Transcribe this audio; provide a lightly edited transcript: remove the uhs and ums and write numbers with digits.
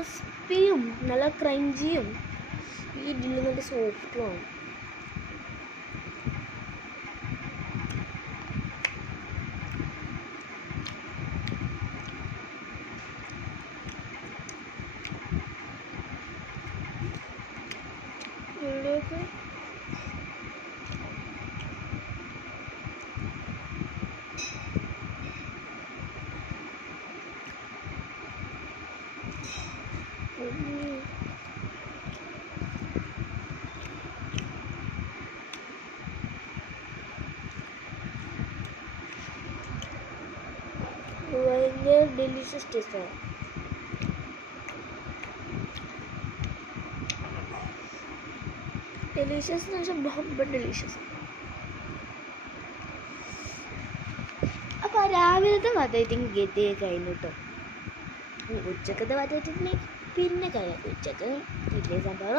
ക്രിസ്പിയും നല്ല ക്രഞ്ചിയും ഈ ഇഡ്ഡലി നല്ല സോഫ്റ്റുമാണ്. ഇതിലേക്ക് ഭയങ്കര ഡെലിഷ്യസ് ടേസ്റ്റാണ്. ഡെലിഷ്യസ് എന്ന് വെച്ചാൽ ബഹുബ ഡെലിഷ്യസ്. അപ്പോൾ രാവിലത്തെ വധയത്തിന് ഗതി കഴിഞ്ഞു കേട്ടോ. ഉച്ചക്കത്തെ വധയത്തിന് പിന്നെ കഴിയാം. ഉച്ചക്ക് ഇഡ്ഡലി സാമ്പാർ